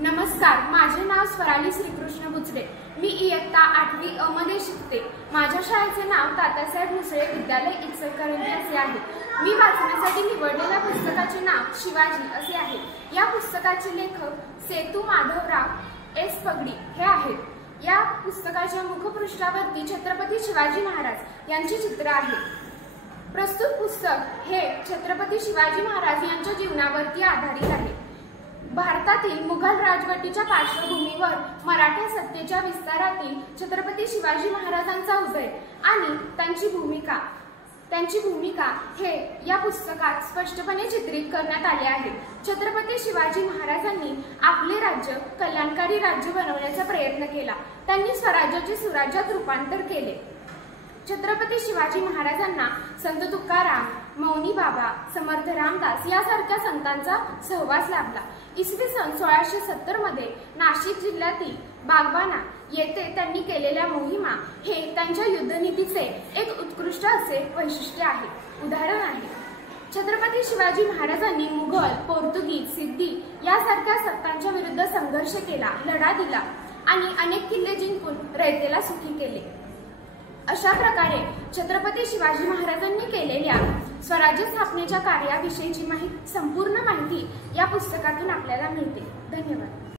नमस्कार, माझे नाव स्वराली श्रीकृष्ण बुचडे। मी इयत्ता 8वी अ मध्ये शिकते। माझ्या शाळेचे नाव तात्यासाहेब मुसळे विद्यालय इचलकरंजी असे आहे। मी वाचण्यासाठी निवडलेल्या पुस्तकाचे नाव शिवाजी असे आहे। या पुस्तकाचे लेखक सेतू माधवराव एस पगडी हे आहेत। या पुस्तकाच्या मुखपृष्ठावरती छत्रपती शिवाजी महाराज यांची चित्र आहेत। प्रस्तुत पुस्तक हे छत्रपती शिवाजी महाराज यांच्या जीवनावरती आधारित आहे। भारतातील मुघल राजवटीच्या पार्श्वभूमीवर मराठा सत्तेच्या विस्तारातील छत्रपती शिवाजी महाराजांचा उदय आणि त्यांची भूमिका हे या पुस्तकात स्पष्टपणे चित्रित करण्यात आले आहे। छत्रपती शिवाजी महाराजांनी आपले राज्य कल्याणकारी राज्य बनवण्याचा प्रयत्न केला। त्यांनी स्वराज्याचे सुराज्यात रूपांतर केले। छत्रपती शिवाजी महाराजांना संत तुकाराम, मौनी बाबा, समर्थ रामदास यासारख्या संतांचा सहवास लाभला। इसवी सन 1670 मध्ये नाशिक जिल्ह्यातील बागबाना येथे त्यांनी केलेल्या मोहिमा हे त्यांच्या युद्धनीतीचे एक उत्कृष्ट असे वैशिष्ट्य आहे, उदाहरण आहे। छत्रपती शिवाजी महाराजांनी मुघल, पोर्तुगीज, सिद्धी यासारख्या सत्तांच्या विरुद्ध संघर्ष केला, लढा दिला आणि अनेक किल्ले जिंकून रयतेला सुखी केले। अशा प्रकारे छत्रपती शिवाजी महाराजांनी केलेल्या स्वराज्य स्थापनेच्या कार्याविषयीची संपूर्ण माहिती या पुस्तकातून आपल्याला मिळते। धन्यवाद।